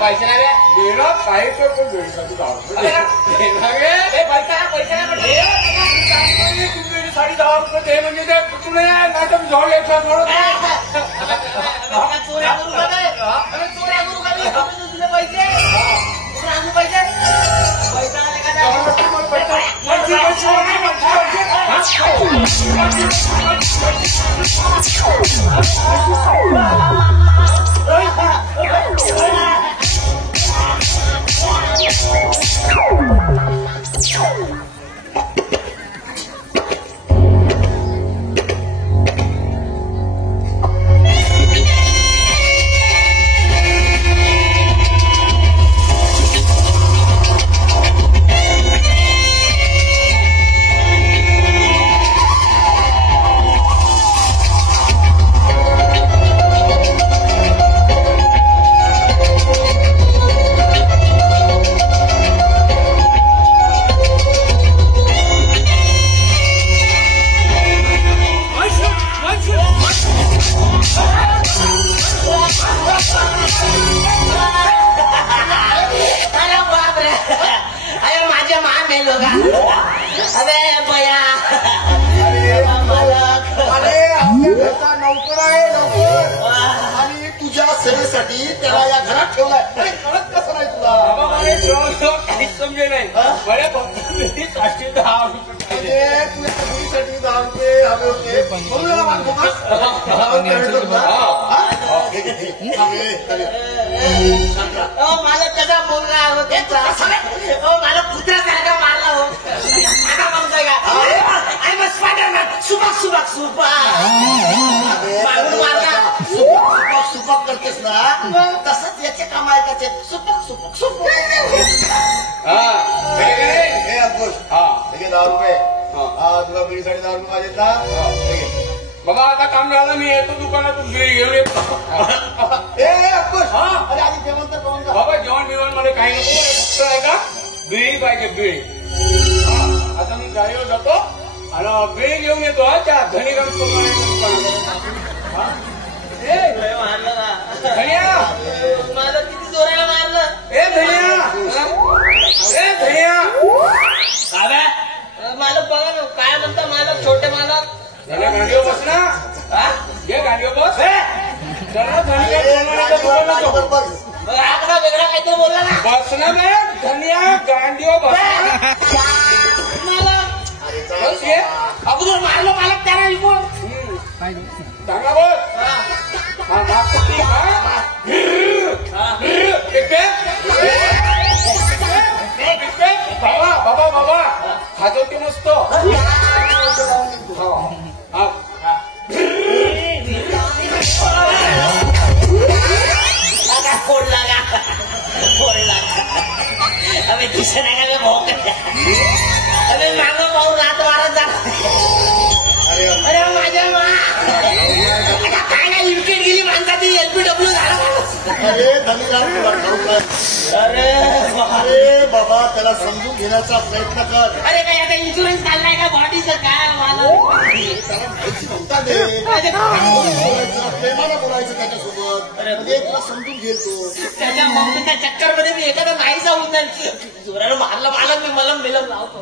पैसे नाही गेला काही करतो साडी 10 रुपये दे म्हणजे ते कुठून नाही तर जवळ येतो त्याला या घरात ठेवलाय कळत कसं नाही तुला काहीच समजे नाही बऱ्या मुलीसाठी 10 रुपये हवे होते मला कसा मुलगा मला कुत्र्यासारखा मारला हो सुपाक सुपाक सुपाक मारला सुपक करतेस ना तसंच याचे काम ऐकायचे सुपक सुपक सुपक हे अफकोर्स हा ठीक आहे 10 रुपये हा तुला बिडीसाठी 10 रुपये मागितला बाबा आता काम झालं मी येतो दुकानातून बिडी घेऊन येतो अफकोर्स हा अरे आधी जेवण तर करून बाबा जेवण बिवण मध्ये काही नको फक्त आहे का बिडी पाहिजे बिडी आता मी गाडीवर जातो आणि बिडी घेऊन येतो हा त्या धनीराम धनिया मला किती जोराला मारलं ए धनिया ए धनिया काय मला बघा ना काय म्हणता मला छोटे मला गाडीवर बस ना ये गाडीवर बस वेगळा काहीतरी बोलला ना बस ना धनिया गाडीवर बस अगोदर मारलं मला त्याला विकून सांगा बस बाबा बाबा बाबा खाजवते मस्त फोडला अबे दिसना का भोक अबे मागं पाहून रात मारत जा अरे माझ्या मा काय नाही विकेट गेली माणसाची LPW झाला अरे अरे अरे बाबा त्याला समजून घेण्याचा प्रयत्न कर अरे काय आता इन्शुरन्स काढलाय का बॉडीचं काय मला त्याला माहिती नव्हता दे प्रेमाला बोलायचं त्याच्यासोबत म्हणजे तुला समजून घेतो त्याच्या मम्मीच्या चक्कर मध्ये मी एखादा नाही जाऊन जोरानं मारलं मला मी मलम बिलम लावतो